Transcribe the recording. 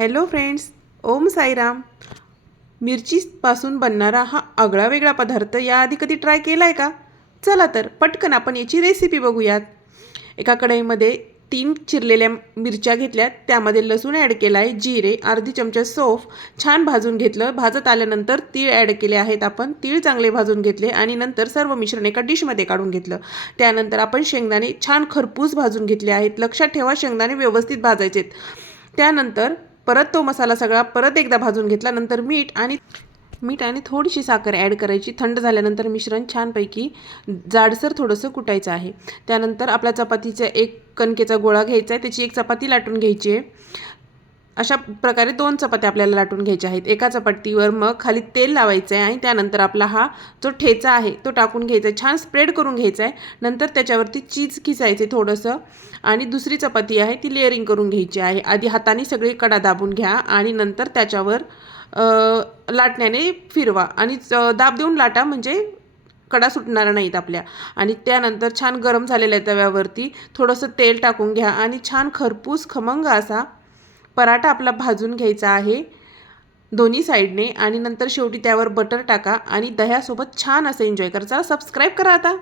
Hello friends, Om Sairam. मिरचीपासून बनणारा हा आगळा वेगळा पदार्थ याआधी कधी ट्राय केला आहे का? चला तर पटकन आपण याची रेसिपी बघूयात. एका कढईमध्ये 3 चिरलेल्या मिरच्या घेतल्यात, त्यामध्ये लसूण ॲड केला आहे, जिरे, अर्धी चमचा सौंफ छान भाजून घेतलं. भाजत आल्यानंतर तीळ ॲड केले आहेत. आपण तीळ चांगले भाजून घेतले आणि नंतर सर्व मिश्रण एका डिशमध्ये काढून घेतलं. त्यानंतर आपण शेंगदाणे छान खरपूस भाजून घेतले आहेत. लक्षात ठेवा, शेंगदाणे व्यवस्थित भाजायचेत. त्यानंतर परत तो मसाला सगळा परत एकदा भाजून घेतला. नंतर मीठ आणि थोडीशी साखर ॲड करायची. थंड झाल्यानंतर मिश्रण छानपैकी जाडसर थोडंसं कुटायचं आहे. त्यानंतर आपला चपातीचा एक कणकेचा गोळा घ्यायचा आहे, त्याची एक चपाती लाटून घ्यायची आहे. अशा प्रकारे 2 चपात्या आपल्याला लाटून घ्यायच्या आहेत. एका चपातीवर मग खाली तेल लावायचं आहे आणि त्यानंतर आपला हा जो ठेचा आहे तो टाकून घ्यायचा आहे. छान स्प्रेड करून घ्यायचा आहे. नंतर त्याच्यावरती चीज किसायचे थोडंसं आणि दुसरी चपाती आहे ती लेअरिंग करून घ्यायची आहे. आधी हाताने सगळे कडा दाबून घ्या आणि नंतर त्याच्यावर लाटण्याने फिरवा आणि दाब देऊन लाटा, म्हणजे कडा सुटणार नाहीत आपल्या. आणि त्यानंतर छान गरम झालेल्या तव्यावरती थोडंसं तेल टाकून घ्या आणि छान खरपूस खमंग असा पराठा आपला भाजून घ्यायचा आहे दोन्ही साईडने. आणि नंतर शेवटी त्यावर बटर टाका आणि दह्यासोबत छान असं एन्जॉय करा. चला सबस्क्राईब करा आता.